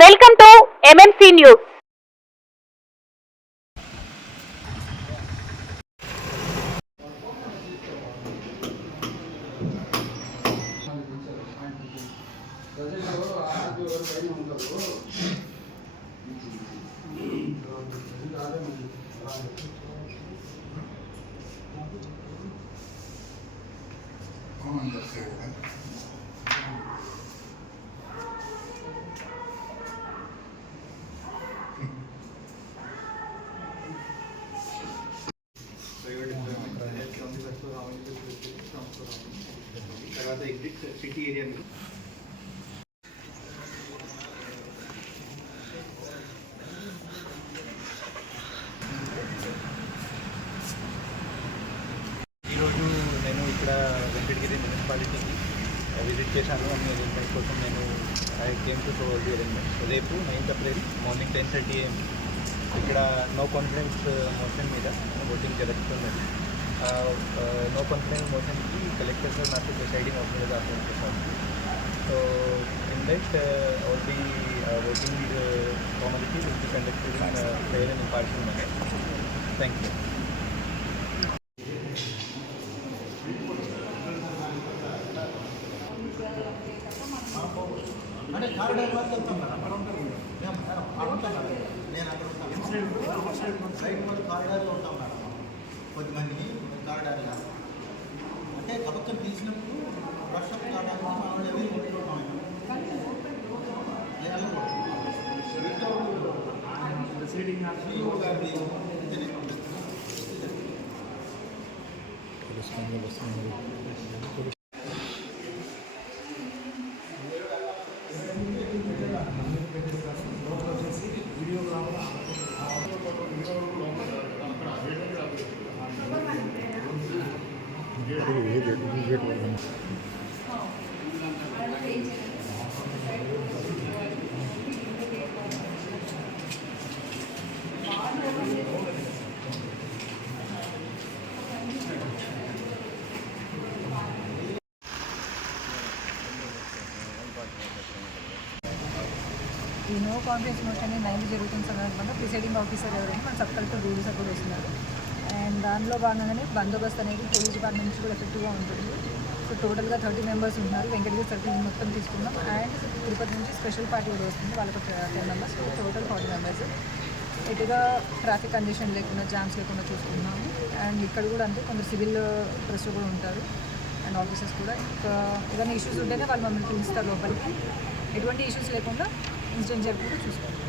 Welcome to MMC news. తర్వాత exit city area మీద ఈరోజు నేను ఇక్కడ వెంకటగిరి మున్సిపాలిటీకి విజిట్ చేశాను. అన్ని అరేంజ్మెంట్స్ కోసం నేను I came to provide the arrangements. రేపు 9th April మార్నింగ్ 10:30 AM ఇక్కడ నో కాన్ఫిడెన్స్ మోషన్ మీద ఓటింగ్ జరుగుతున్నది. నో కాన్ఫిడెన్స్ మోషన్కి కలెక్టర్ సార్ నాకు ప్రిసైడింగ్ ఆఫీసర్గా అపాయింట్ చేశారు. So in that all the voting formality will be conducted in fair and impartial manner. Thank you. అంటే కారిడార్ వరకు వెళ్తాం కదా, అక్కడ ఉంటాం నేను అక్కడ ఉంటాను. సైడ్ వరకు కారిడార్లో ఉంటాం మేడం. కొద్దిమందికి కారిడార్గా అంటే ప్రభుత్వం తీసినప్పుడు రష్ ఆఫ్ కారిడార్ మనం ఎవరి కొట్టుకుంటాం. ఈ నో కాన్ఫిడెన్స్ మోషన్ 9 జరుగుతున్న సందర్భంగా ప్రిసైడింగ్ ఆఫీసర్ ఎవరైనా మన సబ్ కలెక్టర్ రూల్స్ కూడా వస్తున్నారు. అండ్ దానిలో భాగంగానే బందోబస్తు అనేది పోలీస్ డిపార్ట్మెంట్ నుంచి కూడా ఎఫెక్టివ్గా ఉంటుంది. సో టోటల్గా 30 members ఉన్నారు. వెంకటగిరి సర్కిల్ మొత్తం తీసుకున్నాం. అండ్ తిరుపతి నుంచి స్పెషల్ పార్టీ కూడా వస్తుంది, వాళ్ళకు 10 members, టోటల్ 40 members. ఎటుగా ట్రాఫిక్ కండిషన్ లేకుండా, జామ్స్ లేకుండా చూసుకుంటున్నాము. అండ్ ఇక్కడ కూడా అంతే, కొందరు సివిల్ ప్రెస్ కూడా ఉంటారు అండ్ ఆఫీసర్స్ కూడా. ఇంకా ఏదైనా ఇష్యూస్ ఉంటేనే వాళ్ళు మమ్మల్ని పిలుస్తారు లోపలికి. ఎటువంటి ఇష్యూస్ లేకుండా ఇన్సిడెంట్ జరుగుతుందో చూసుకోండి.